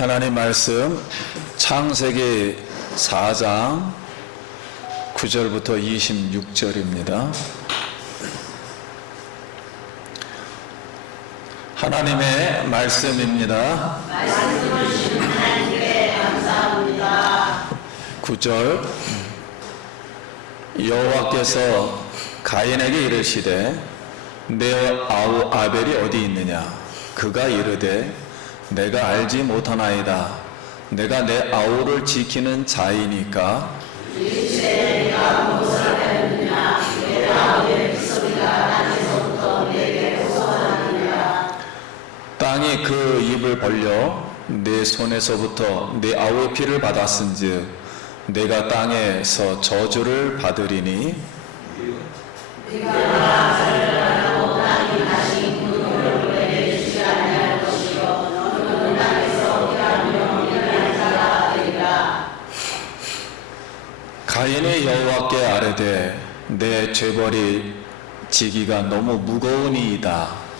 하나님 말씀 창세기 4장 9절부터 26절입니다. 하나님의 말씀입니다. 말씀을 주신 하나님께 감사합니다. 9절 여호와께서 가인에게 이르시되 내 아우 아벨이 어디 있느냐? 그가 이르되 내가 알지 못하나이다. 내가 내 아우를 지키는 자이니까. 이르시되 내가 무엇을 하였느냐? 내 아우의 빗소리가 땅에서부터 내게 호소하느니라. 땅이 그 입을 벌려 내 손에서부터 내 아우의 피를 받았은즉 내가 땅에서 저주를 받으리니. 네가 나를 하고 땅이 다시 무덤을 내게 주지 아니할 것이요 너는 땅에서 피하며 미련한 자가 되리라. 가인이 여호와께 아뢰되 내 죄벌이 지기가 너무 무거우니이다.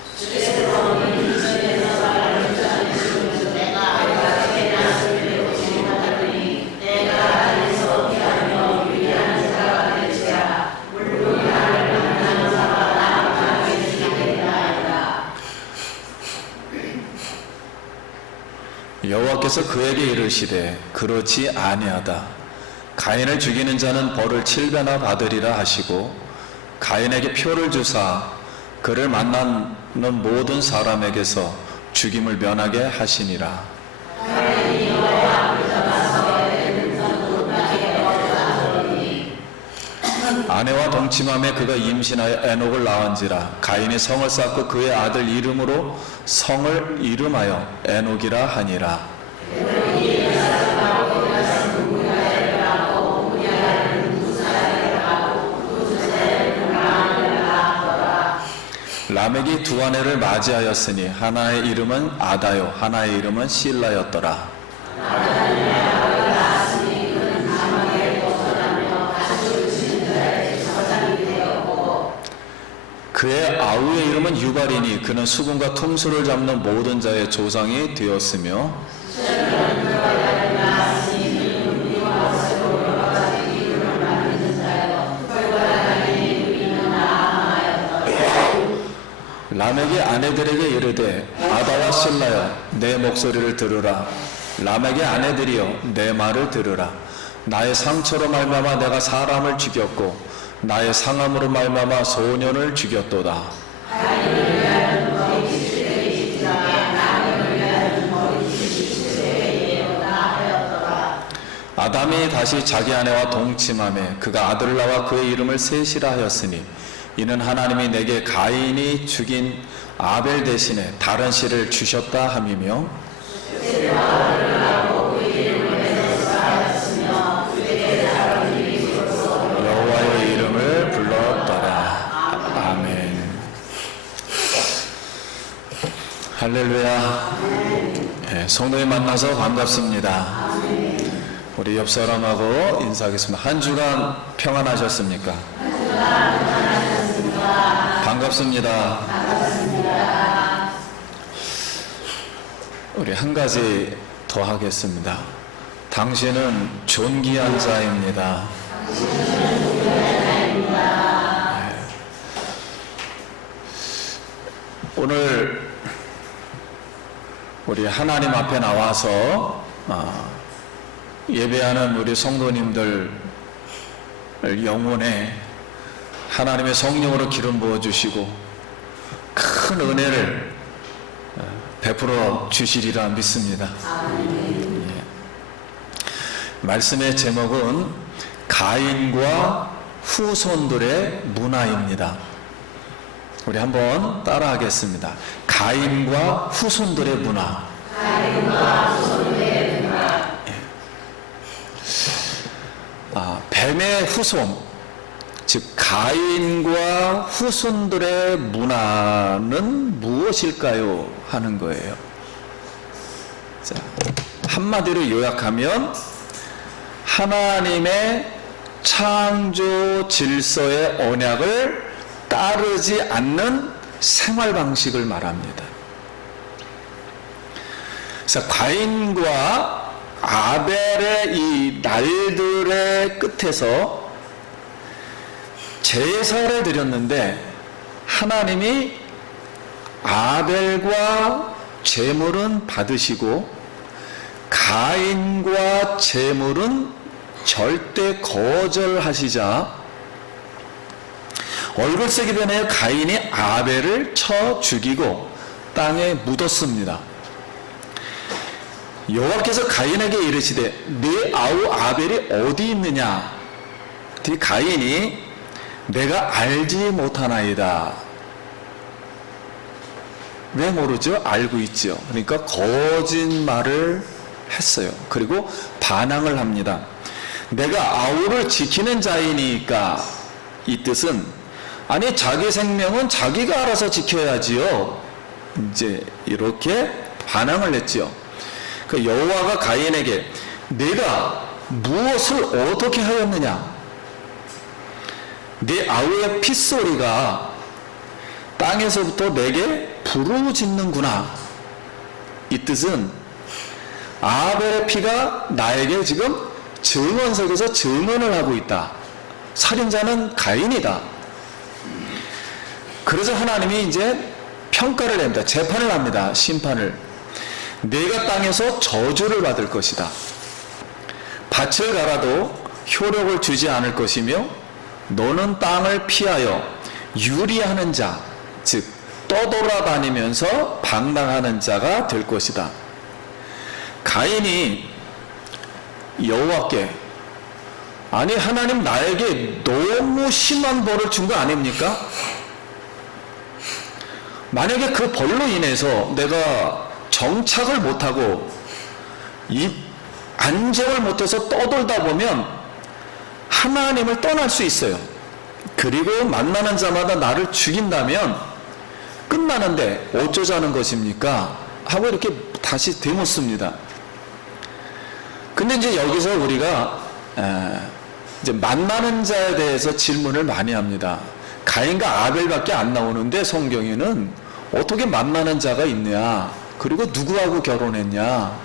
여호와께서 그에게 이르시되 그렇지 아니하다. 가인을 죽이는 자는 벌을 7배나 받으리라 하시고 가인에게 표를 주사 그를 만나는 모든 사람에게서 죽임을 면하게 하시니라. 아내와 동침함에 그가 임신하여 에녹을 낳은지라. 가인이 성을 쌓고 그의 아들 이름으로 성을 이름하여 에녹이라 하니라. 라멕이 두 아내를 맞이하였으니 하나의 이름은 아다요 하나의 이름은 실라였더라. 그의 아우의 이름은 유발이니 그는 수금과 퉁수를 잡는 모든 자의 조상이 되었으며 라멕이 아내들에게 이르되 아다와 실라여 내 목소리를 들으라. 라멕의 아내들이여 내 말을 들으라. 나의 상처로 말미암아 내가 사람을 죽였고 나의 상함으로 말미암아 소년을 죽였도다. 아담이 다시 자기 아내와 동침하매 그가 아들을 낳아 그의 이름을 셋이라 하였으니 이는 하나님이 내게 가인이 죽인 아벨 대신에 다른 씨를 주셨다 함이며 여호와의 이름을 불렀더라. 아멘. 할렐루야. 네, 성도님 만나서 반갑습니다. 우리 옆 사람하고 인사하겠습니다. 한 주간 평안하셨습니까? 반갑습니다. 우리 한 가지 더 하겠습니다. 당신은 존귀한 자입니다. 네. 오늘 우리 하나님 앞에 나와서 예배하는 우리 성도님들 영혼에 하나님의 성령으로 기름 부어주시고 큰 은혜를 베풀어 주시리라 믿습니다. 예. 말씀의 제목은 가인과 후손들의 문화입니다. 우리 한번 따라하겠습니다. 가인과 후손들의 문화. 뱀의 후손, 즉 가인과 후손들의 문화는 무엇일까요? 하는 거예요. 자, 한마디로 요약하면 하나님의 창조 질서의 언약을 따르지 않는 생활 방식을 말합니다. 그래서 가인과 아벨의 이 날들의 끝에서 제사를 드렸는데 하나님이 아벨과 제물은 받으시고 가인과 제물은 절대 거절하시자 얼굴색이 변하여 가인이 아벨을 쳐 죽이고 땅에 묻었습니다. 여호와께서 가인에게 이르시되 네 아우 아벨이 어디 있느냐? 가인이 내가 알지 못하나이다. 왜 모르죠? 알고 있죠. 그러니까 거짓말을 했어요. 그리고 반항을 합니다. 내가 아우를 지키는 자이니까, 이 뜻은 아니 자기 생명은 자기가 알아서 지켜야지요. 이제 이렇게 반항을 했죠. 그 여호와가 가인에게 내가 무엇을 어떻게 하였느냐? 네 아우의 핏소리가 땅에서부터 내게 부르짖는구나. 이 뜻은 아벨의 피가 나에게 지금 증언석에서 증언을 하고 있다. 살인자는 가인이다. 그래서 하나님이 이제 평가를 냅니다. 재판을 합니다. 심판을. 내가 땅에서 저주를 받을 것이다. 밭을 갈아도 효력을 주지 않을 것이며 너는 땅을 피하여 유리하는 자, 즉 떠돌아다니면서 방랑하는 자가 될 것이다. 가인이 여호와께 아니 하나님 나에게 너무 심한 벌을 준 거 아닙니까? 만약에 그 벌로 인해서 내가 정착을 못하고 이 안정을 못해서 떠돌다 보면 하나님을 떠날 수 있어요. 그리고 만나는 자마다 나를 죽인다면 끝나는데 어쩌자는 것입니까? 하고 이렇게 다시 되묻습니다. 근데 이제 여기서 우리가 이제 만나는 자에 대해서 질문을 많이 합니다. 가인과 아벨밖에 안 나오는데 성경에는 어떻게 만나는 자가 있냐? 그리고 누구하고 결혼했냐?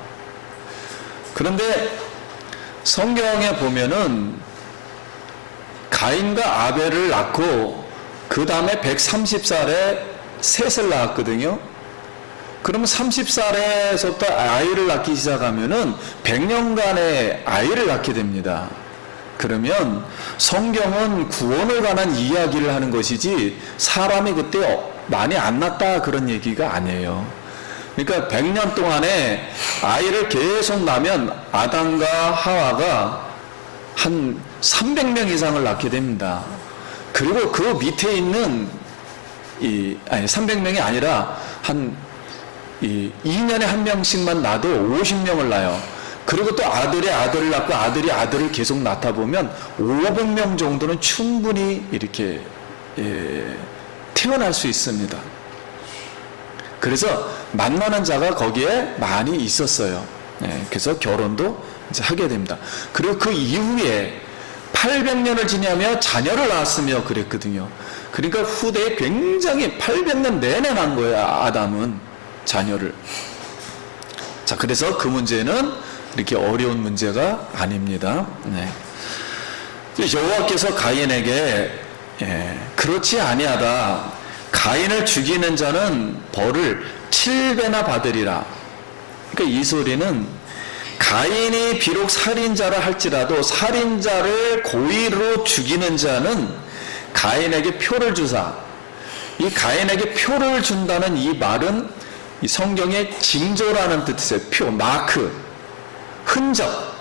그런데 성경에 보면은 가인과 아벨을 낳고 그 다음에 130살에 셋을 낳았거든요. 그러면 30살에서부터 아이를 낳기 시작하면은 100년간의 아이를 낳게 됩니다. 그러면 성경은 구원을 관한 이야기를 하는 것이지 사람이 그때 많이 안 낳았다 그런 얘기가 아니에요. 그러니까 100년 동안에 아이를 계속 낳으면 아담과 하와가 한 300명 이상을 낳게 됩니다. 그리고 그 밑에 있는 300명이 아니라 한 2년에 한 명씩만 낳아도 50명을 낳아요. 그리고 또 아들의 아들을 낳고 아들이 아들을 계속 낳다 보면 500명 정도는 충분히 이렇게 태어날 수 있습니다. 그래서 만나는 자가 거기에 많이 있었어요. 그래서 결혼도 이제 하게 됩니다. 그리고 그 이후에 800년을 지나며 자녀를 낳았으며 그랬거든요. 그러니까 후대에 굉장히 800년 내내 난 거예요. 아담은 자녀를. 자, 그래서 그 문제는 이렇게 어려운 문제가 아닙니다. 여호와께서 가인에게 그렇지 아니하다. 가인을 죽이는 자는 벌을 7배나 받으리라. 그러니까 이 소리는 가인이 비록 살인자라 할지라도 살인자를 고의로 죽이는 자는 가인에게 표를 주사. 이 가인에게 표를 준다는 이 말은 이 성경의 징조라는 뜻이에요. 표, 마크, 흔적.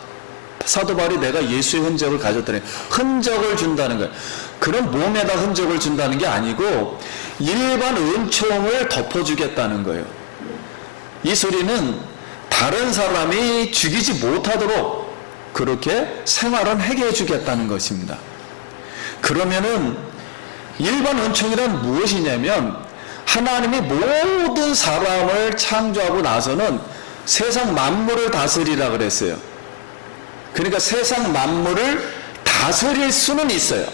사도 바울이 내가 예수의 흔적을 가졌다니 흔적을 준다는 거예요. 그런 몸에다 흔적을 준다는 게 아니고 일반 은총을 덮어주겠다는 거예요. 이 소리는 다른 사람이 죽이지 못하도록 그렇게 생활은 해결해 주겠다는 것입니다. 그러면은 일반 은총이란 무엇이냐면 하나님이 모든 사람을 창조하고 나서는 세상 만물을 다스리라 그랬어요. 그러니까 세상 만물을 다스릴 수는 있어요.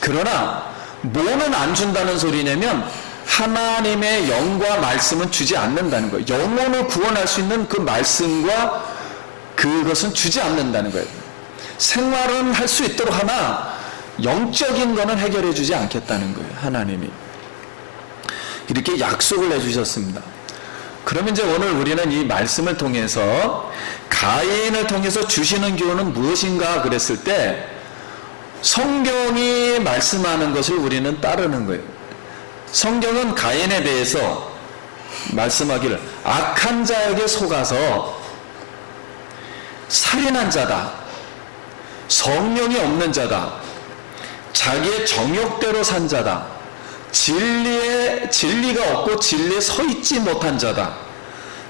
그러나 뭐는 안 준다는 소리냐면 하나님의 영과 말씀은 주지 않는다는 거예요. 영혼을 구원할 수 있는 그 말씀과 그것은 주지 않는다는 거예요. 생활은 할 수 있도록 하나 영적인 거는 해결해 주지 않겠다는 거예요. 하나님이 이렇게 약속을 해주셨습니다. 그러면 이제 오늘 우리는 이 말씀을 통해서 가인을 통해서 주시는 교훈은 무엇인가 그랬을 때 성경이 말씀하는 것을 우리는 따르는 거예요. 성경은 가인에 대해서 말씀하기를 악한 자에게 속아서 살인한 자다, 성령이 없는 자다, 자기의 정욕대로 산 자다, 진리가 없고 진리에 서 있지 못한 자다,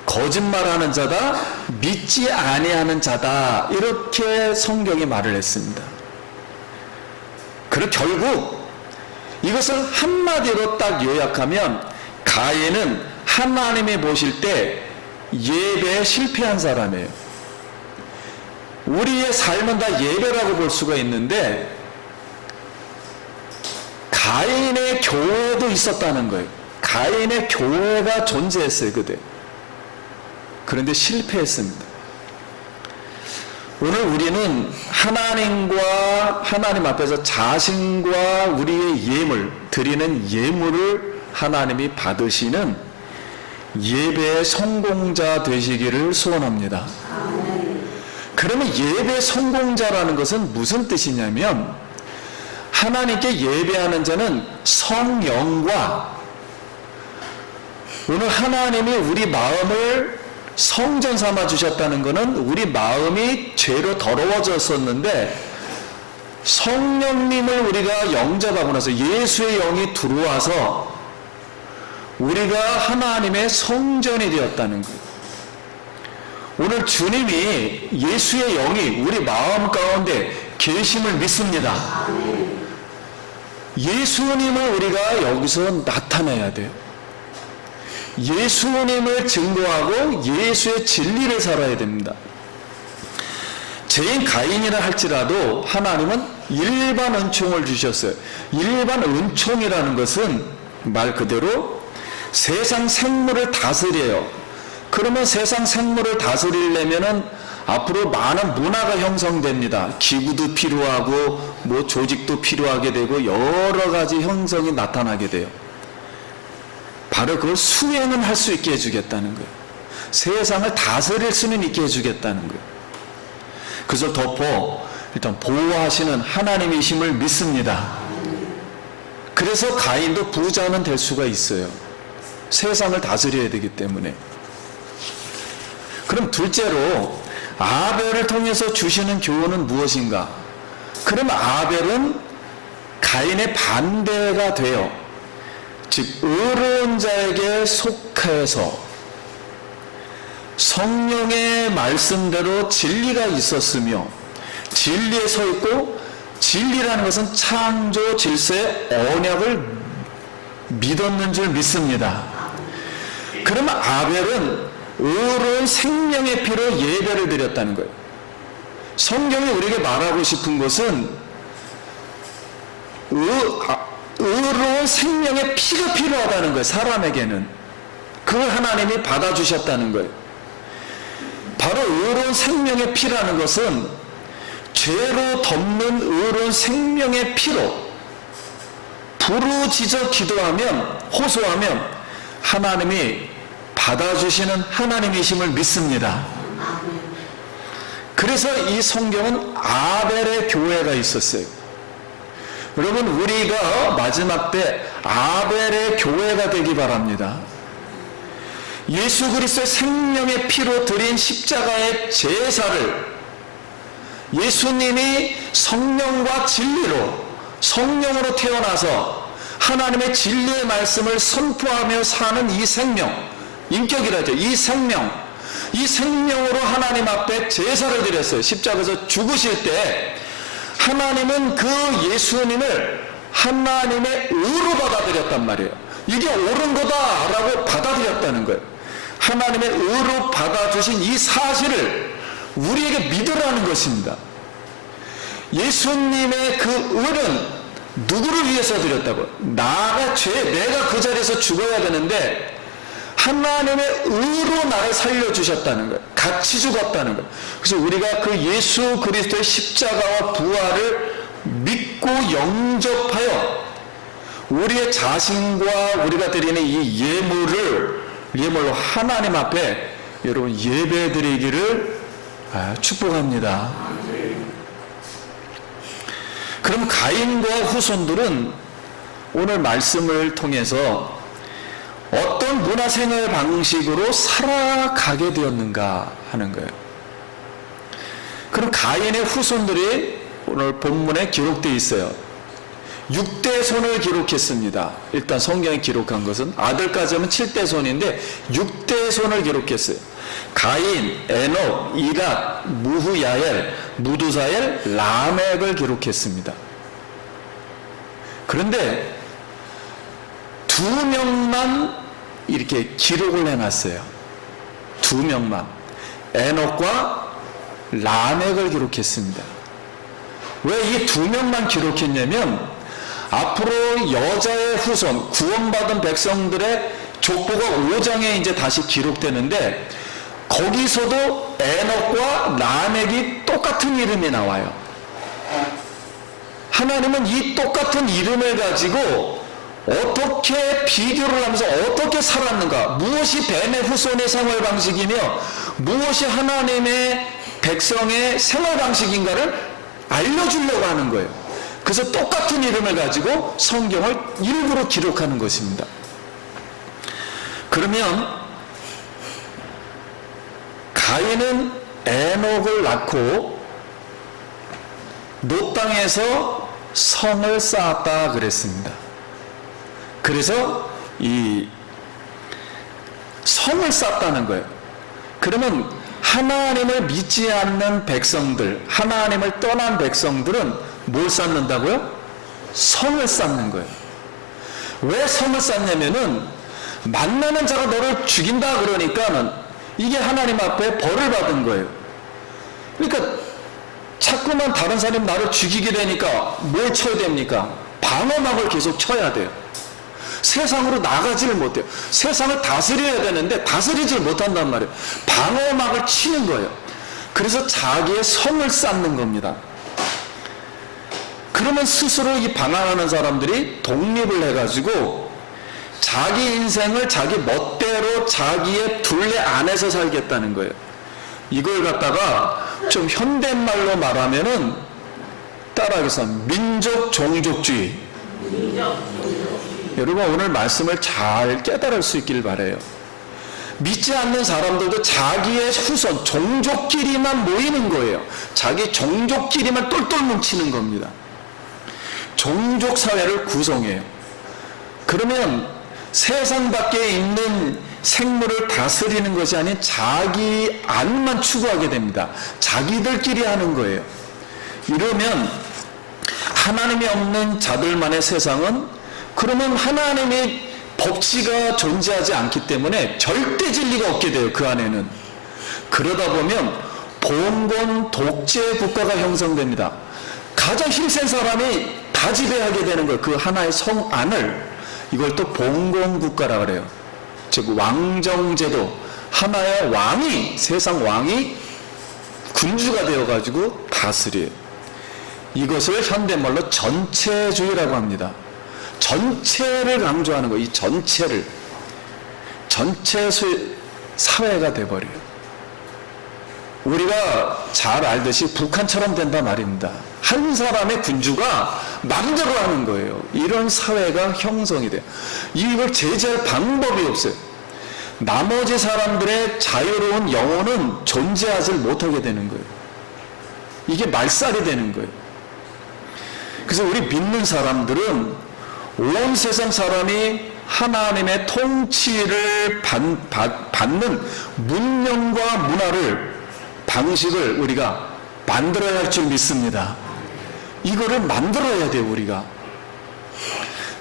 거짓말하는 자다, 믿지 아니하는 자다, 이렇게 성경이 말을 했습니다. 그리고 결국 이것을 한마디로 딱 요약하면 가인은 하나님이 보실 때 예배에 실패한 사람이에요. 우리의 삶은 다 예배라고 볼 수가 있는데 가인의 교회도 있었다는 거예요. 가인의 교회가 존재했어요, 그때. 그런데 실패했습니다. 오늘 우리는 하나님 앞에서 자신과 우리의 예물, 드리는 예물을 하나님이 받으시는 예배의 성공자 되시기를 소원합니다. 그러면 예배 성공자라는 것은 무슨 뜻이냐면 하나님께 예배하는 자는 성령과 오늘 하나님이 우리 마음을 성전 삼아 주셨다는 것은 우리 마음이 죄로 더러워졌었는데 성령님을 우리가 영접하고 나서 예수의 영이 들어와서 우리가 하나님의 성전이 되었다는 거예요. 오늘 주님이 예수의 영이 우리 마음 가운데 계심을 믿습니다. 예수님을 우리가 여기서 나타내야 돼요. 예수님을 증거하고 예수의 진리를 살아야 됩니다. 죄인 가인이라 할지라도 하나님은 일반 은총을 주셨어요. 일반 은총이라는 것은 말 그대로 세상 생물을 다스려요. 그러면 세상 생물을 다스리려면은 앞으로 많은 문화가 형성됩니다. 기구도 필요하고 뭐 조직도 필요하게 되고 여러 가지 형성이 나타나게 돼요. 바로 그걸 수행은 할 수 있게 해주겠다는 거예요. 세상을 다스릴 수는 있게 해주겠다는 거예요. 그래서 덮어 일단 보호하시는 하나님이심을 믿습니다. 그래서 가인도 부자는 될 수가 있어요. 세상을 다스려야 되기 때문에. 그럼 둘째로 아벨을 통해서 주시는 교훈은 무엇인가? 그럼 아벨은 가인의 반대가 돼요. 즉 의로운 자에게 속해서 성령의 말씀대로 진리가 있었으며 진리에 서 있고 진리라는 것은 창조 질서의 언약을 믿었는 줄 믿습니다. 그러면 아벨은 의로운 생명의 피로 예배를 드렸다는 거예요. 성경이 우리에게 말하고 싶은 것은 의로운 생명의 피가 필요하다는 거예요. 사람에게는 그걸 하나님이 받아주셨다는 거예요. 바로 의로운 생명의 피라는 것은 죄로 덮는 의로운 생명의 피로 부르짖어 기도하면 호소하면 하나님이 받아주시는 하나님이심을 믿습니다. 그래서 이 성경은 아벨의 교회가 있었어요. 여러분 우리가 마지막 때 아벨의 교회가 되기 바랍니다. 예수 그리스도의 생명의 피로 드린 십자가의 제사를 예수님이 성령과 진리로 성령으로 태어나서 하나님의 진리의 말씀을 선포하며 사는 이 생명, 인격이라죠. 이 생명으로 하나님 앞에 제사를 드렸어요. 십자가에서 죽으실 때 하나님은 그 예수님을 하나님의 의로 받아들였단 말이에요. 이게 옳은 거다라고 받아들였다는 거예요. 하나님의 의로 받아주신 이 사실을 우리에게 믿으라는 것입니다. 예수님의 그 의는 누구를 위해서 드렸다고? 내가 그 자리에서 죽어야 되는데 하나님의 의로 나를 살려주셨다는 거예요. 같이 죽었다는 거예요. 그래서 우리가 그 예수 그리스도의 십자가와 부활을 믿고 영접하여 우리의 자신과 우리가 드리는 이 예물로 하나님 앞에 여러분 예배 드리기를 축복합니다. 그럼 가인과 후손들은 오늘 말씀을 통해서 어떤 문화생활 방식으로 살아가게 되었는가 하는 거예요. 그럼 가인의 후손들이 오늘 본문에 기록되어 있어요. 6대 손을 기록했습니다. 일단 성경에 기록한 것은 아들까지 하면 7대 손인데 6대 손을 기록했어요. 가인, 에녹, 이랏, 무후야엘, 무두사엘, 라멕을 기록했습니다. 그런데 2명만 이렇게 기록을 해놨어요. 2명만 에녹과 라멕을 기록했습니다. 왜 이 2명만 기록했냐면 앞으로 여자의 후손 구원받은 백성들의 족보가 5장에 이제 다시 기록되는데 거기서도 에녹과 라멕이 똑같은 이름이 나와요. 하나님은 이 똑같은 이름을 가지고 어떻게 비교를 하면서 어떻게 살았는가, 무엇이 뱀의 후손의 생활 방식이며 무엇이 하나님의 백성의 생활 방식인가를 알려주려고 하는 거예요. 그래서 똑같은 이름을 가지고 성경을 일부러 기록하는 것입니다. 그러면 가인은 에녹을 낳고 노 땅에서 성을 쌓았다 그랬습니다. 그래서 이 성을 쌓았다는 거예요. 그러면 하나님을 믿지 않는 백성들, 하나님을 떠난 백성들은 뭘 쌓는다고요? 성을 쌓는 거예요. 왜 성을 쌓냐면은 만나는 자가 너를 죽인다 그러니까는 이게 하나님 앞에 벌을 받은 거예요. 그러니까 자꾸만 다른 사람이 나를 죽이게 되니까 뭘 쳐야 됩니까? 방어막을 계속 쳐야 돼요. 세상으로 나가지를 못해요. 세상을 다스려야 되는데 다스리질 못한단 말이에요. 방어막을 치는 거예요. 그래서 자기의 성을 쌓는 겁니다. 그러면 스스로 이 방황하는 사람들이 독립을 해가지고 자기 인생을 자기 멋대로 자기의 둘레 안에서 살겠다는 거예요. 이걸 갖다가 좀 현대말로 말하면은 따라하겠습니다. 민족 종족주의. 여러분 오늘 말씀을 잘 깨달을 수 있길 바라요. 믿지 않는 사람들도 자기의 후손 종족끼리만 모이는 거예요. 자기 종족끼리만 똘똘 뭉치는 겁니다. 종족 사회를 구성해요. 그러면 세상 밖에 있는 생물을 다스리는 것이 아닌 자기 안만 추구하게 됩니다. 자기들끼리 하는 거예요. 이러면 하나님이 없는 자들만의 세상은 그러면 하나님의 법치가 존재하지 않기 때문에 절대 진리가 없게 돼요. 그 안에는. 그러다 보면 봉건 독재 국가가 형성됩니다. 가장 힘센 사람이 다 지배하게 되는 거예요. 그 하나의 성 안을. 이걸 또 봉건 국가라 그래요. 즉 왕정제도, 하나의 왕이, 세상 왕이 군주가 되어가지고 다스려요. 이것을 현대말로 전체주의라고 합니다. 전체를 강조하는 거예요. 이 전체를. 전체 사회가 돼버려요. 우리가 잘 알듯이 북한처럼 된단 말입니다. 한 사람의 군주가 마음대로 하는 거예요. 이런 사회가 형성이 돼요. 이걸 제재할 방법이 없어요. 나머지 사람들의 자유로운 영혼은 존재하지 못하게 되는 거예요. 이게 말살이 되는 거예요. 그래서 우리 믿는 사람들은 온 세상 사람이 하나님의 통치를 받는 문명과 문화를, 방식을 우리가 만들어야 할 줄 믿습니다. 이거를 만들어야 돼요, 우리가.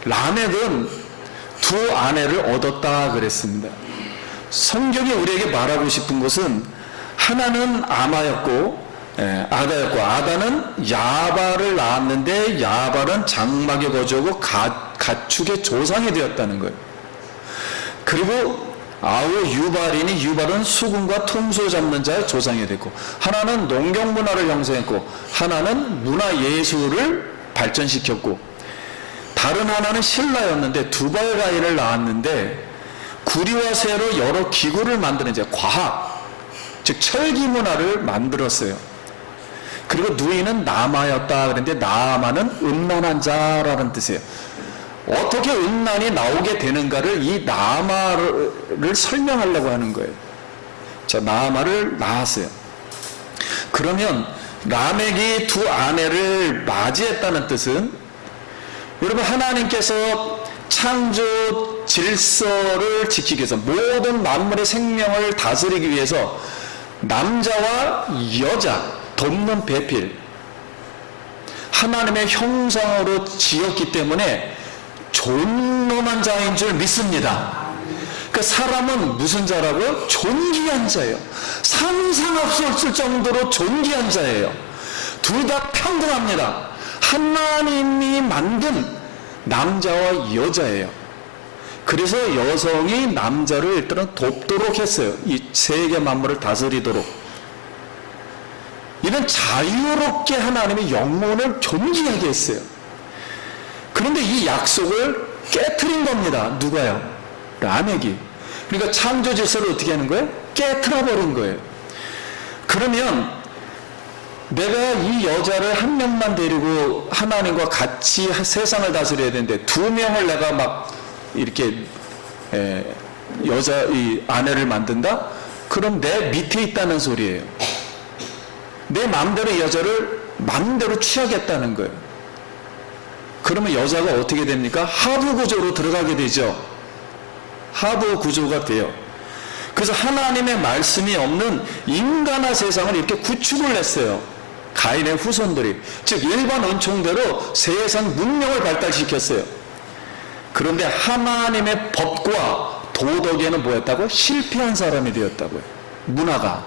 라멕은 2 아내를 얻었다 그랬습니다. 성경이 우리에게 말하고 싶은 것은 하나는 아마였고 아다였고, 아다는 야발을 낳았는데 야발은 장막에 거주하고 가축의 조상이 되었다는 거예요. 그리고 아우 유발이니 유발은 수금과 통소 잡는 자의 조상이 됐고, 하나는 농경 문화를 형성했고 하나는 문화 예술을 발전시켰고, 다른 하나는 신라였는데 두발가인을 낳았는데 구리와 쇠로 여러 기구를 만드는 이제 과학, 즉 철기 문화를 만들었어요. 그리고 누이는 나마였다 그랬는데 나마는 음란한 자라는 뜻이에요. 어떻게 음란이 나오게 되는가를 이 나마를 설명하려고 하는 거예요. 자, 나마를 낳았어요. 그러면 라멕이 두 아내를 맞이했다는 뜻은, 여러분 하나님께서 창조 질서를 지키기 위해서, 모든 만물의 생명을 다스리기 위해서 남자와 여자 돕는 배필, 하나님의 형상으로 지었기 때문에 존엄한 자인 줄 믿습니다. 그 사람은 무슨 자라고요? 존귀한 자예요. 상상 없을 정도로 존귀한 자예요. 둘 다 평등합니다. 하나님이 만든 남자와 여자예요. 그래서 여성이 남자를 일단은 돕도록 했어요. 이 세계 만물을 다스리도록. 이런 자유롭게 하나님이 영혼을 존귀하게 했어요. 그런데 이 약속을 깨트린 겁니다. 누가요? 라멕이. 그러니까 창조 질서를 어떻게 하는 거예요? 깨트려 버린 거예요. 그러면 내가 이 여자를 한 명만 데리고 하나님과 같이 세상을 다스려야 되는데 두 명을 내가 막 이렇게 이 아내를 만든다? 그럼 내 밑에 있다는 소리예요. 내 마음대로 이 여자를 마음대로 취하겠다는 거예요. 그러면 여자가 어떻게 됩니까? 하부 구조로 들어가게 되죠. 하부 구조가 돼요. 그래서 하나님의 말씀이 없는 인간화 세상을 이렇게 구축을 했어요. 가인의 후손들이. 즉 일반 은총대로 세상 문명을 발달시켰어요. 그런데 하나님의 법과 도덕에는 뭐였다고? 실패한 사람이 되었다고요. 문화가.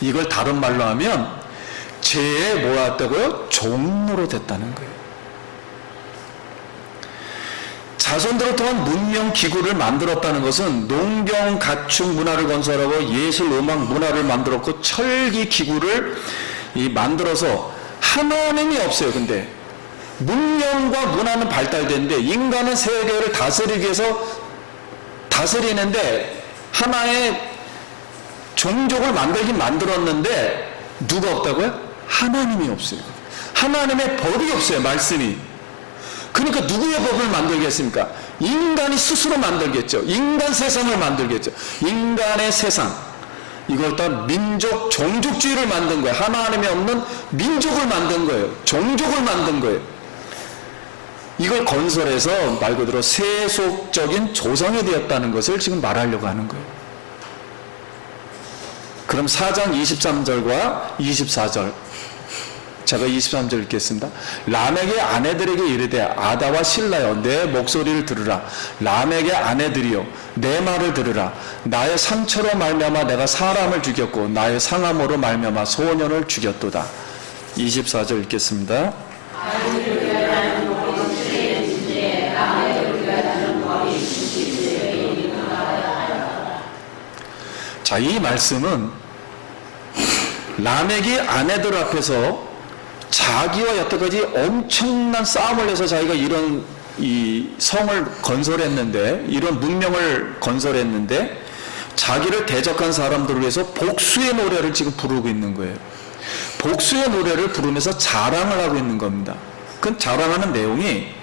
이걸 다른 말로 하면 죄에 뭐였다고요? 종로로 됐다는 거예요. 자손들을 통한 문명 기구를 만들었다는 것은 농경, 가축 문화를 건설하고 예술, 음악 문화를 만들었고 철기 기구를 만들어서 하나님이 없어요. 근데 문명과 문화는 발달됐는데 인간은 세계를 다스리기 위해서 다스리는데 하나의 종족을 만들긴 만들었는데 누가 없다고요? 하나님이 없어요. 하나님의 법이 없어요. 말씀이. 그러니까 누구의 법을 만들겠습니까? 인간이 스스로 만들겠죠. 인간 세상을 만들겠죠. 인간의 세상. 이걸 다 민족, 종족주의를 만든 거예요. 하나님이 없는 민족을 만든 거예요. 종족을 만든 거예요. 이걸 건설해서 말 그대로 세속적인 조상이 되었다는 것을 지금 말하려고 하는 거예요. 그럼 4장 23절과 24절, 제가 23절 읽겠습니다. 라멕의 아내들에게 이르되 아다와 실라여 내 목소리를 들으라. 라멕의 아내들이여 내 말을 들으라. 나의 상처로 말미암아 내가 사람을 죽였고 나의 상함으로 말미암아 소년을 죽였도다. 24절 읽겠습니다. 자, 이 말씀은 라멕이 아내들 앞에서 자기와 여태까지 엄청난 싸움을 해서 자기가 이런 이 성을 건설했는데, 이런 문명을 건설했는데 자기를 대적한 사람들을 위해서 복수의 노래를 지금 부르고 있는 거예요. 복수의 노래를 부르면서 자랑을 하고 있는 겁니다. 그 자랑하는 내용이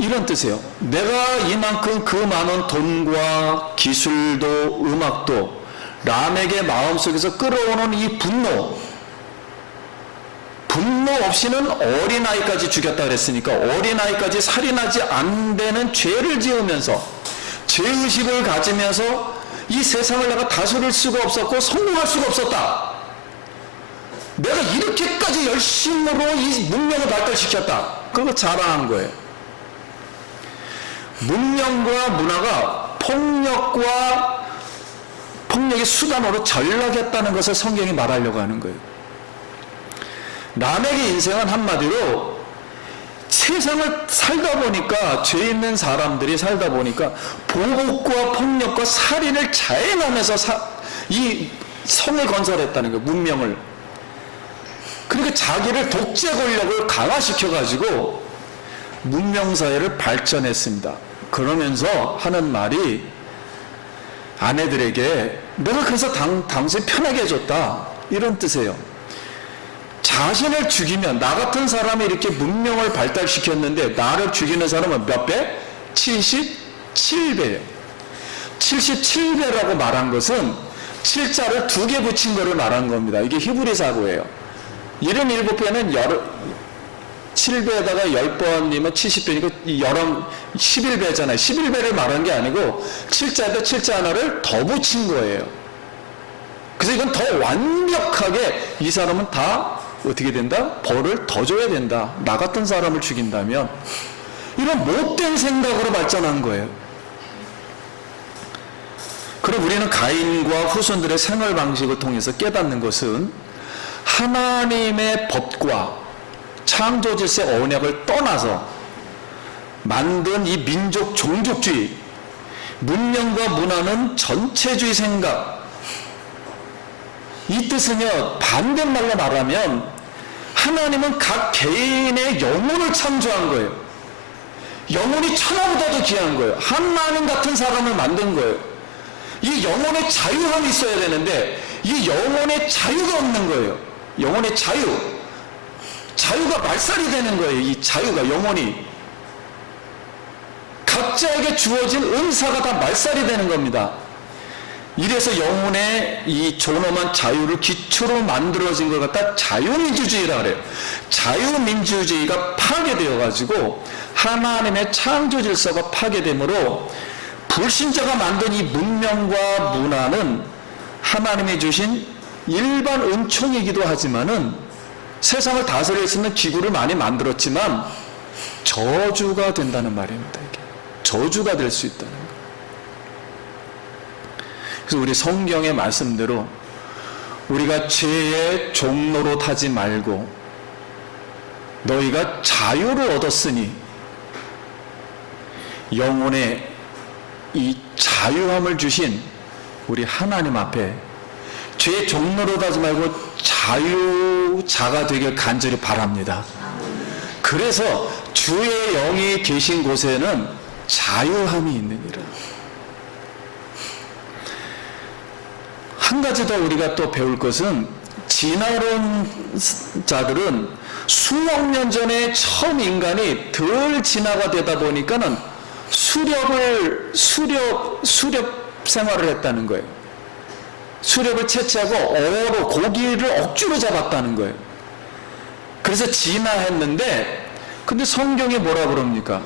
이런 뜻이에요. 내가 이만큼 그 많은 돈과 기술도 음악도 라멕의 마음속에서 끌어오는 이 분노 없이는 어린아이까지 죽였다 그랬으니까 어린아이까지 살인하지 않는 죄를 지으면서 죄의식을 가지면서 이 세상을 내가 다스릴 수가 없었고 성공할 수가 없었다. 내가 이렇게까지 열심으로 이 문명을 발달시켰다. 그거 자랑한 거예요. 문명과 문화가 폭력의 수단으로 전락했다는 것을 성경이 말하려고 하는 거예요. 람에게 인생은 한마디로 세상을 살다 보니까, 죄 있는 사람들이 살다 보니까 보복과 폭력과 살인을 자행하면서 이 성을 건설했다는 거예요. 문명을. 그러니까 자기를 독재 권력을 강화시켜가지고 문명사회를 발전했습니다. 그러면서 하는 말이, 아내들에게 내가 그래서 당신 편하게 해줬다, 이런 뜻이에요. 자신을 죽이면, 나 같은 사람이 이렇게 문명을 발달시켰는데 나를 죽이는 사람은 몇 배? 77배예요. 77배라고 말한 것은 7자를 2개 붙인 거를 말한 겁니다. 이게 히브리 사고예요. 77배는 7배에다가 10번이면 70배니까 11배잖아요. 11배를 말한 게 아니고 7자에다 7자 하나를 더 붙인 거예요. 그래서 이건 더 완벽하게 이 사람은 다 어떻게 된다? 벌을 더 줘야 된다. 나 같은 사람을 죽인다면. 이런 못된 생각으로 발전한 거예요. 그럼 우리는 가인과 후손들의 생활 방식을 통해서 깨닫는 것은 하나님의 법과 창조 질서의 언약을 떠나서 만든 이 민족 종족주의, 문명과 문화는 전체주의 생각, 이 뜻은요, 반대말로 말하면 하나님은 각 개인의 영혼을 창조한 거예요. 영혼이 천하보다도 귀한 거예요. 하나님 같은 사람을 만든 거예요. 이 영혼의 자유함이 있어야 되는데 이 영혼의 자유가 없는 거예요. 영혼의 자유가 말살이 되는 거예요. 이 자유가, 영혼이 각자에게 주어진 은사가 다 말살이 되는 겁니다. 이래서 영혼의 이 존엄한 자유를 기초로 만들어진 것 같다 자유민주주의라 그래요. 자유민주주의가 파괴되어가지고 하나님의 창조 질서가 파괴되므로 불신자가 만든 이 문명과 문화는 하나님이 주신 일반 은총이기도 하지만은 세상을 다스릴 수 있는 기구를 많이 만들었지만 저주가 된다는 말입니다. 이게 저주가 될 수 있다는 거예요. 그래서 우리 성경의 말씀대로 우리가 죄의 종로로 타지 말고 너희가 자유를 얻었으니 영혼의 이 자유함을 주신 우리 하나님 앞에 죄의 종로로 타지 말고 자유자가 되길 간절히 바랍니다. 그래서 주의 영이 계신 곳에는 자유함이 있느니라. 한 가지 더 우리가 또 배울 것은 진화론자들은 수억 년 전에 처음 인간이 덜 진화가 되다 보니까는 수렵 생활을 했다는 거예요. 수렵을 채취하고 어로 고기를 억지로 잡았다는 거예요. 그래서 진화했는데, 근데 성경이 뭐라 그럽니까?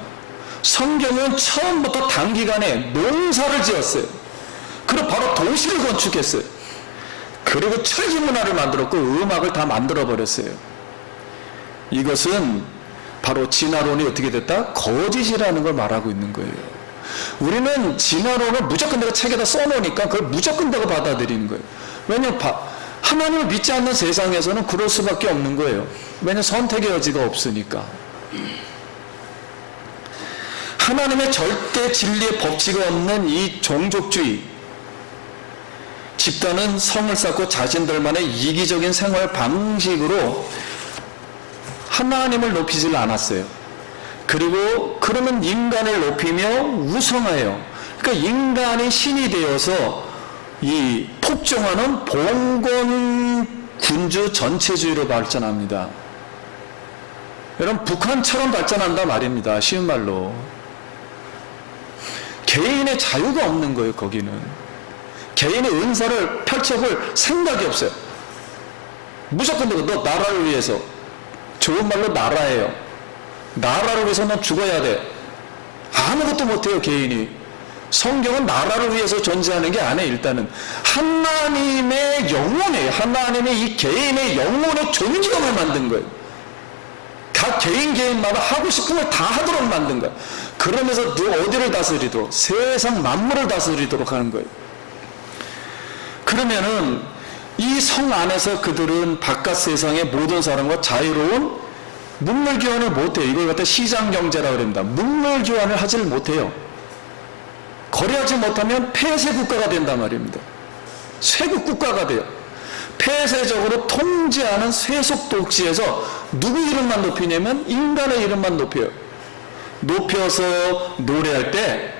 성경은 처음부터 단기간에 농사를 지었어요. 그리고 바로 도시를 건축했어요. 그리고 철기 문화를 만들었고 음악을 다 만들어 버렸어요. 이것은 바로 진화론이 어떻게 됐다? 거짓이라는 걸 말하고 있는 거예요. 우리는 진화론을 무조건 내가 책에다 써놓으니까 그걸 무조건 내가 받아들이는 거예요. 왜냐하면 하나님을 믿지 않는 세상에서는 그럴 수밖에 없는 거예요. 왜냐하면 선택의 여지가 없으니까. 하나님의 절대 진리의 법칙이 없는 이 종족주의, 집단은 성을 쌓고 자신들만의 이기적인 생활 방식으로 하나님을 높이질 않았어요. 그리고 그러면 인간을 높이며 우성하여, 그러니까 인간이 신이 되어서 이 폭정하는 봉건 군주 전체주의로 발전합니다. 여러분, 북한처럼 발전한다 말입니다. 쉬운 말로. 개인의 자유가 없는 거예요. 거기는 개인의 은사를 펼쳐볼 생각이 없어요. 무조건 너 나라를 위해서, 좋은 말로 나라예요. 나라를 위해서 넌 죽어야 돼. 아무것도 못해요. 개인이. 성경은 나라를 위해서 존재하는 게 아니에요. 일단은 하나님의 영혼에, 하나님의 이 개인의 영혼의 존재감을 만든 거예요. 각 개인마다 하고 싶은 걸 다 하도록 만든 거예요. 그러면서 어디를 다스리도록? 세상 만물을 다스리도록 하는 거예요. 그러면은 이 성 안에서 그들은 바깥 세상의 모든 사람과 자유로운 문물 교환을 못해요. 이걸 갖다 시장 경제라고 합니다. 문물 교환을 하질 못해요. 거래하지 못하면 폐쇄 국가가 된단 말입니다. 쇄국 국가가 돼요. 폐쇄적으로 통제하는 쇄속 독지에서 누구 이름만 높이냐면 인간의 이름만 높여요. 높여서 노래할 때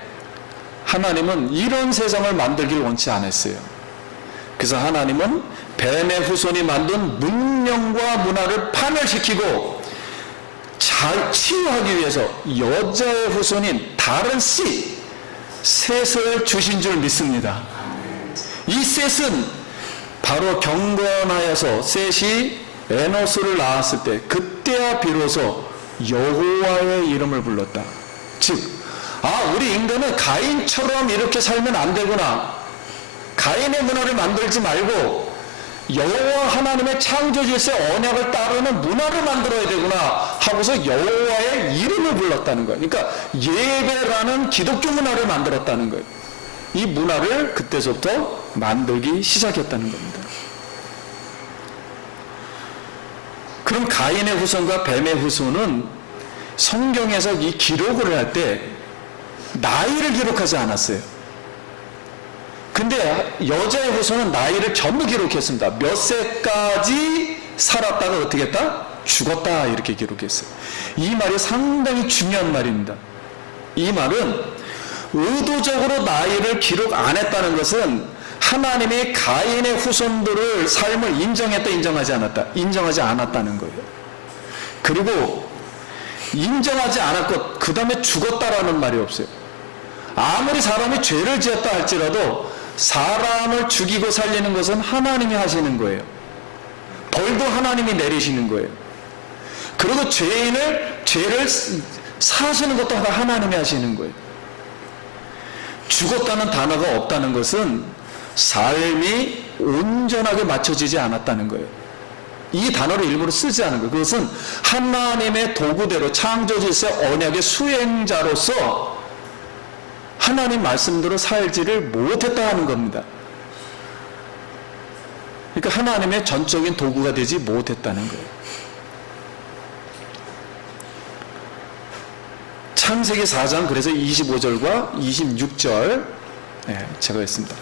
하나님은 이런 세상을 만들길 원치 않았어요. 그래서 하나님은 뱀의 후손이 만든 문명과 문화를 파멸시키고 치유하기 위해서 여자의 후손인 다른 씨, 셋을 주신 줄 믿습니다. 이 셋은 바로 경건하여서 셋이 에노스를 낳았을 때 그때야 비로소 여호와의 이름을 불렀다. 즉, 우리 인간은 가인처럼 이렇게 살면 안 되구나. 가인의 문화를 만들지 말고 여호와 하나님의 창조질서의 언약을 따르는 문화를 만들어야 되구나 하고서 여호와의 이름을 불렀다는 거예요. 그러니까 예배라는 기독교 문화를 만들었다는 거예요. 이 문화를 그때서부터 만들기 시작했다는 겁니다. 그럼 가인의 후손과 뱀의 후손은 성경에서 이 기록을 할 때 나이를 기록하지 않았어요. 근데 여자의 후손은 나이를 전부 기록했습니다. 몇 세까지 살았다가 어떻게 했다? 죽었다, 이렇게 기록했어요. 이 말이 상당히 중요한 말입니다. 이 말은 의도적으로 나이를 기록 안 했다는 것은 하나님이 가인의 후손들을 삶을 인정했다, 인정하지 않았다? 인정하지 않았다는 거예요. 그리고 인정하지 않았고 그 다음에 죽었다라는 말이 없어요. 아무리 사람이 죄를 지었다 할지라도 사람을 죽이고 살리는 것은 하나님이 하시는 거예요. 벌도 하나님이 내리시는 거예요. 그리고 죄를 사하시는 것도 하나님이 하시는 거예요. 죽었다는 단어가 없다는 것은 삶이 온전하게 맞춰지지 않았다는 거예요. 이 단어를 일부러 쓰지 않은 거예요. 그것은 하나님의 도구대로 창조질서 언약의 수행자로서 하나님 말씀대로 살지를 못했다 하는 겁니다. 그러니까 하나님의 전적인 도구가 되지 못했다는 거예요. 창세기 4장 그래서 25절과 26절 제가 했습니다.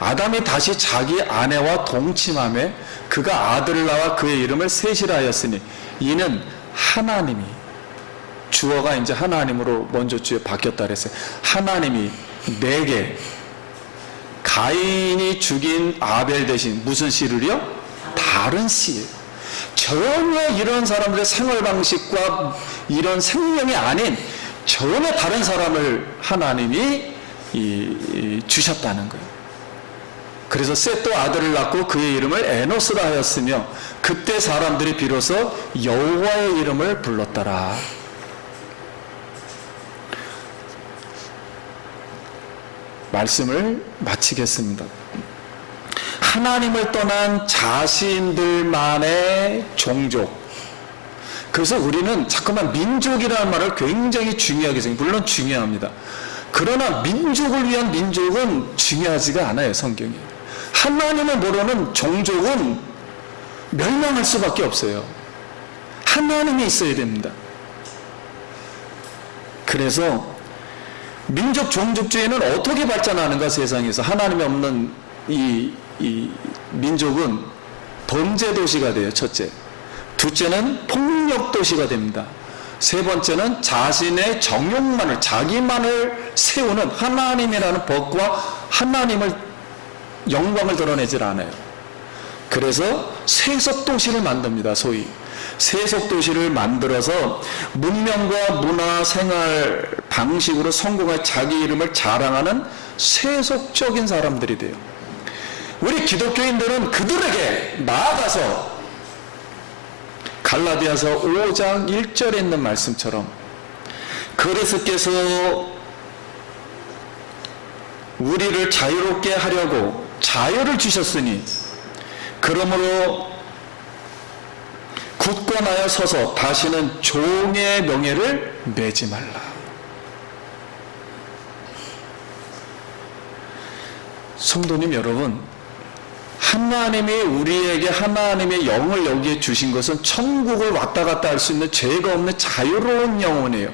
아담이 다시 자기 아내와 동침하며 그가 아들을 낳아 그의 이름을 셋이라 하였으니 이는 하나님이, 주어가 이제 하나님으로 먼저 주에 바뀌었다 그랬어요. 하나님이 내게 가인이 죽인 아벨 대신 무슨 씨를요? 다른 씨예요. 전혀 이런 사람들의 생활 방식과 이런 생명이 아닌 전혀 다른 사람을 하나님이 주셨다는 거예요. 그래서 셋도 아들을 낳고 그의 이름을 에노스라 하였으며 그때 사람들이 비로소 여호와의 이름을 불렀더라. 말씀을 마치겠습니다. 하나님을 떠난 자신들만의 종족. 그래서 우리는 자꾸만 민족이라는 말을 굉장히 중요하게 생각해요. 물론 중요합니다. 그러나 민족을 위한 민족은 중요하지가 않아요, 성경이. 하나님을 모르는 종족은 멸망할 수밖에 없어요. 하나님이 있어야 됩니다. 그래서 민족 종족주의는 어떻게 발전하는가, 세상에서. 하나님이 없는 이 민족은 범죄도시가 돼요, 첫째. 둘째는 폭력도시가 됩니다. 세 번째는 자신의 정욕만을, 자기만을 세우는 하나님이라는 법과 하나님을 영광을 드러내질 않아요. 그래서 세속도시를 만듭니다. 소위 세속도시를 만들어서 문명과 문화, 생활 방식으로 성공할 자기 이름을 자랑하는 세속적인 사람들이 돼요. 우리 기독교인들은 그들에게 나아가서 갈라디아서 5장 1절에 있는 말씀처럼 그리스도께서 우리를 자유롭게 하려고 자유를 주셨으니 그러므로 굳건하여 서서 다시는 종의 명예를 매지 말라. 성도님 여러분, 하나님이 우리에게 하나님의 영을 여기에 주신 것은 천국을 왔다 갔다 할 수 있는 죄가 없는 자유로운 영혼이에요.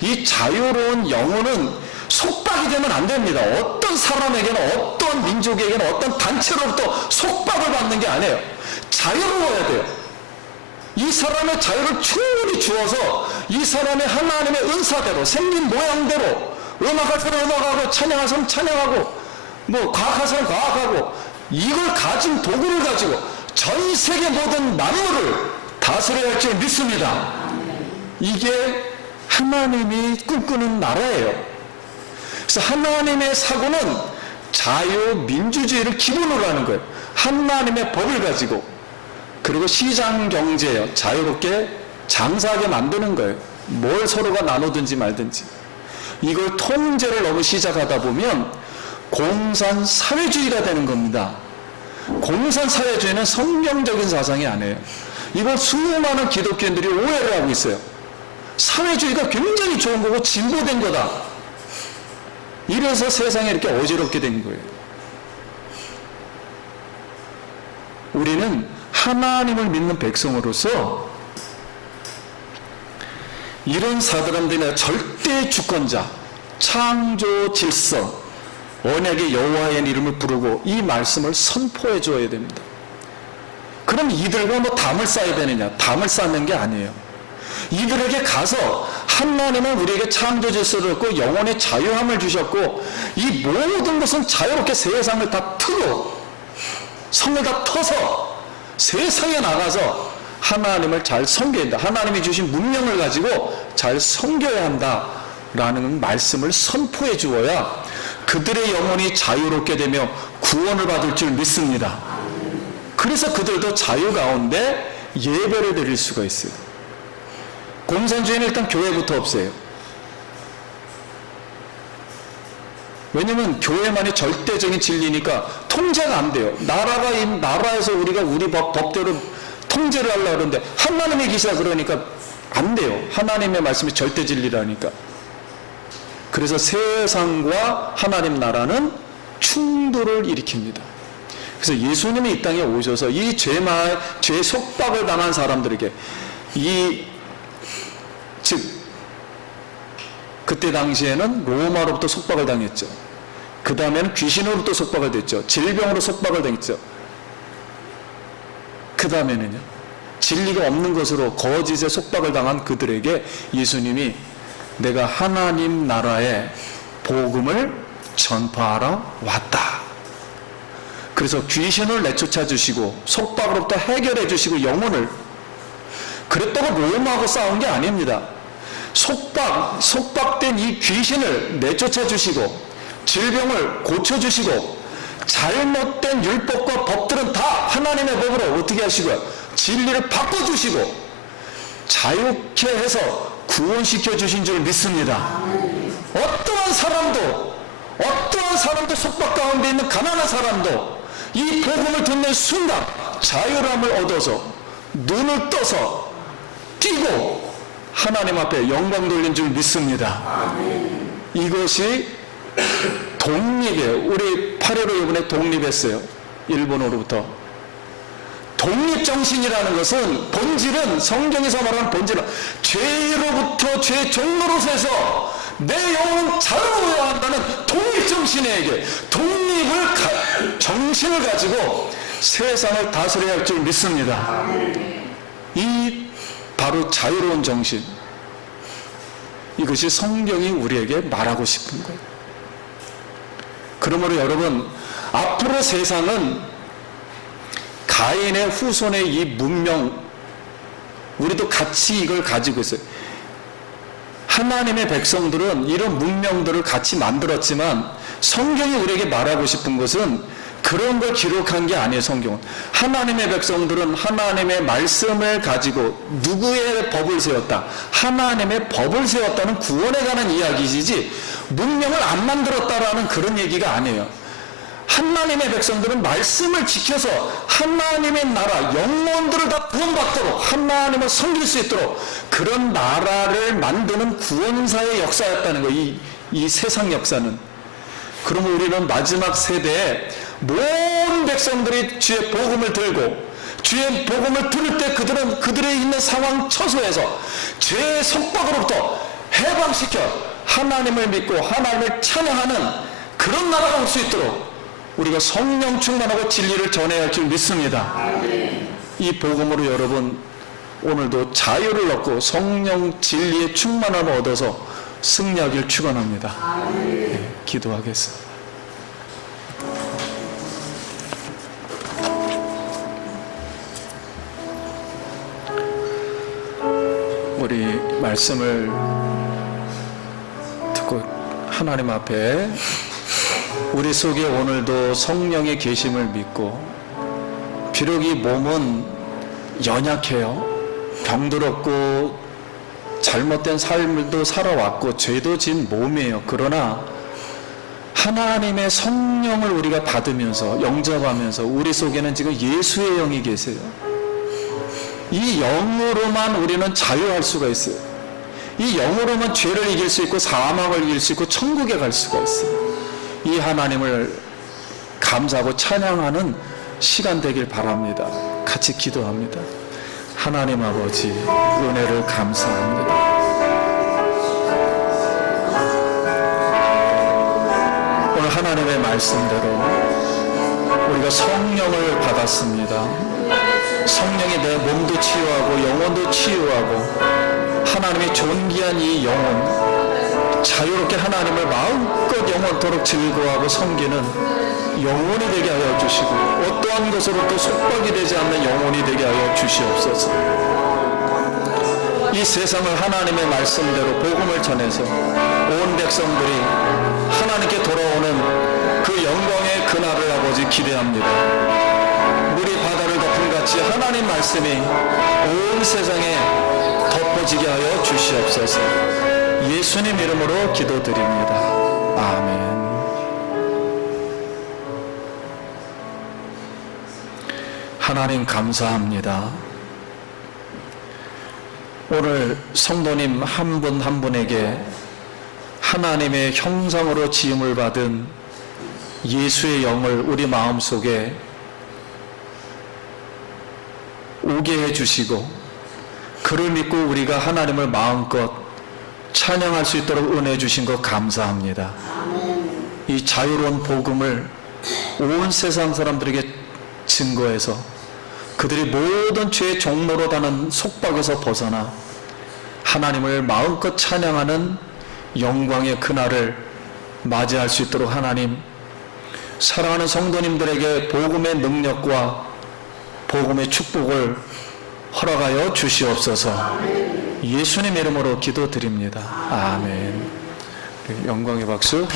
이 자유로운 영혼은 속박이 되면 안 됩니다. 어떤 사람에게는, 어떤 민족에게는, 어떤 단체로부터 속박을 받는 게 아니에요. 자유로워야 돼요. 이 사람의 자유를 충분히 주어서 이 사람의 하나님의 은사대로, 생긴 모양대로, 음악할 사람 음악하고, 찬양할 사람 찬양하고, 뭐 과학할 사람 과학하고, 이걸 가진 도구를 가지고 전 세계 모든 만물을 다스려야 할 줄 믿습니다. 이게 하나님이 꿈꾸는 나라예요. 그래서 하나님의 사고는 자유민주주의를 기본으로 하는 거예요. 하나님의 법을 가지고, 그리고 시장 경제예요. 자유롭게 장사하게 만드는 거예요. 뭘 서로가 나누든지 말든지. 이걸 통제를 너무 시작하다 보면 공산사회주의가 되는 겁니다. 공산사회주의는 성경적인 사상이 아니에요. 이걸 수많은 기독교인들이 오해를 하고 있어요. 사회주의가 굉장히 좋은 거고 진보된 거다. 이래서 세상에 이렇게 어지럽게 된 거예요. 우리는 하나님을 믿는 백성으로서 이런 사람들이나 절대 주권자, 창조 질서, 언약의 여호와의 이름을 부르고 이 말씀을 선포해 줘야 됩니다. 그럼 이들과 뭐 담을 쌓아야 되느냐? 담을 쌓는 게 아니에요. 이들에게 가서 하나님은 우리에게 창조 질서를 줬고 영혼의 자유함을 주셨고 이 모든 것은 자유롭게 세상을 다 트고 성을 다 터서 세상에 나가서 하나님을 잘 섬겨야 한다. 하나님이 주신 문명을 가지고 잘 섬겨야 한다라는 말씀을 선포해 주어야 그들의 영혼이 자유롭게 되며 구원을 받을 줄 믿습니다. 그래서 그들도 자유 가운데 예배를 드릴 수가 있어요. 공산주의는 일단 교회부터 없애요. 왜냐면 교회만이 절대적인 진리니까 통제가 안 돼요. 나라에서 우리가 우리 법대로 통제를 하려고 그러는데 하나님의 기사 그러니까 안 돼요. 하나님의 말씀이 절대 진리라니까. 그래서 세상과 하나님 나라는 충돌을 일으킵니다. 그래서 예수님이 이 땅에 오셔서 이 죄 속박을 당한 사람들에게 즉 그때 당시에는 로마로부터 속박을 당했죠. 그 다음에는 귀신으로부터 속박을 됐죠. 질병으로 속박을 당했죠. 그 다음에는요, 진리가 없는 것으로 거짓의 속박을 당한 그들에게 예수님이 내가 하나님 나라의 복음을 전파하러 왔다. 그래서 귀신을 내쫓아 주시고 속박으로부터 해결해 주시고 영혼을, 그랬다고 로마하고 싸운 게 아닙니다. 속박된 이 귀신을 내쫓아 주시고 질병을 고쳐 주시고 잘못된 율법과 법들은 다 하나님의 법으로 어떻게 하시고요? 진리를 바꿔주시고 자유케 해서 구원시켜 주신 줄 믿습니다. 어떠한 사람도 속박 가운데 있는 가난한 사람도 이 복음을 듣는 순간 자유함을 얻어서 눈을 떠서 뛰고 하나님 앞에 영광 돌린 줄 믿습니다. 이것이 독립이에요. 우리 8.15 이번에 독립했어요. 일본으로부터. 독립정신이라는 것은 본질은, 성경에서 말하는 본질은 죄로부터 죄 종로로서 내 영혼은 자유로워야 한다는 독립정신에게 정신을 가지고 세상을 다스려야 할 줄 믿습니다. 이 바로 자유로운 정신, 이것이 성경이 우리에게 말하고 싶은 거예요. 그러므로 여러분, 앞으로 세상은 가인의 후손의 이 문명, 우리도 같이 이걸 가지고 있어요. 하나님의 백성들은 이런 문명들을 같이 만들었지만 성경이 우리에게 말하고 싶은 것은 그런 걸 기록한 게 아니에요. 성경은 하나님의 백성들은 하나님의 말씀을 가지고 누구의 법을 세웠다, 하나님의 법을 세웠다는 구원에 관한 이야기이지 문명을 안 만들었다라는 그런 얘기가 아니에요. 하나님의 백성들은 말씀을 지켜서 하나님의 나라, 영혼들을 다 구원받도록 하나님을 섬길 수 있도록 그런 나라를 만드는 구원사의 역사였다는 거예요. 이 세상 역사는. 그러면 우리는 마지막 세대에 모든 백성들이 주의 복음을 들고 주의 복음을 들을 때 그들은 그들의 있는 상황 처소에서 죄의 속박으로부터 해방시켜 하나님을 믿고 하나님을 찬양하는 그런 나라가 올 수 있도록 우리가 성령 충만하고 진리를 전해야 할 줄 믿습니다. 이 복음으로 여러분 오늘도 자유를 얻고 성령 진리의 충만함을 얻어서 승리하길 축원합니다. 네, 기도하겠습니다. 우리 말씀을 듣고 하나님 앞에 우리 속에 오늘도 성령의 계심을 믿고 비록 이 몸은 연약해요. 병들었고 잘못된 삶도 살아왔고 죄도 진 몸이에요. 그러나 하나님의 성령을 우리가 받으면서 영접하면서 우리 속에는 지금 예수의 영이 계세요. 이 영으로만 우리는 자유할 수가 있어요. 이 영으로만 죄를 이길 수 있고 사망을 이길 수 있고 천국에 갈 수가 있어요. 이 하나님을 감사하고 찬양하는 시간 되길 바랍니다. 같이 기도합니다. 하나님 아버지, 은혜를 감사합니다. 오늘 하나님의 말씀대로 우리가 성령을 받았습니다. 성령이 내 몸도 치유하고 영혼도 치유하고 하나님의 존귀한 이 영혼, 자유롭게 하나님을 마음껏 영원토록 즐거워하고 섬기는 영혼이 되게 하여 주시고 어떠한 것으로도 속박이 되지 않는 영혼이 되게 하여 주시옵소서. 이 세상을 하나님의 말씀대로 복음을 전해서 온 백성들이 하나님께 돌아오는 그 영광의 그날을 아버지 기대합니다. 물이 바다를 덮은 같이 하나님 말씀이 온 세상에 덮어지게 하여 주시옵소서. 예수님 이름으로 기도드립니다. 아멘. 하나님 감사합니다. 오늘 성도님 한 분 한 분에게 하나님의 형상으로 지음을 받은 예수의 영을 우리 마음속에 오게 해주시고 그를 믿고 우리가 하나님을 마음껏 찬양할 수 있도록 은혜 주신 것 감사합니다. 이 자유로운 복음을 온 세상 사람들에게 증거해서 그들이 모든 죄의 종로로 다는 속박에서 벗어나 하나님을 마음껏 찬양하는 영광의 그날을 맞이할 수 있도록 하나님, 사랑하는 성도님들에게 복음의 능력과 복음의 축복을 허락하여 주시옵소서. 예수님 이름으로 기도드립니다. 아멘. 영광의 박수.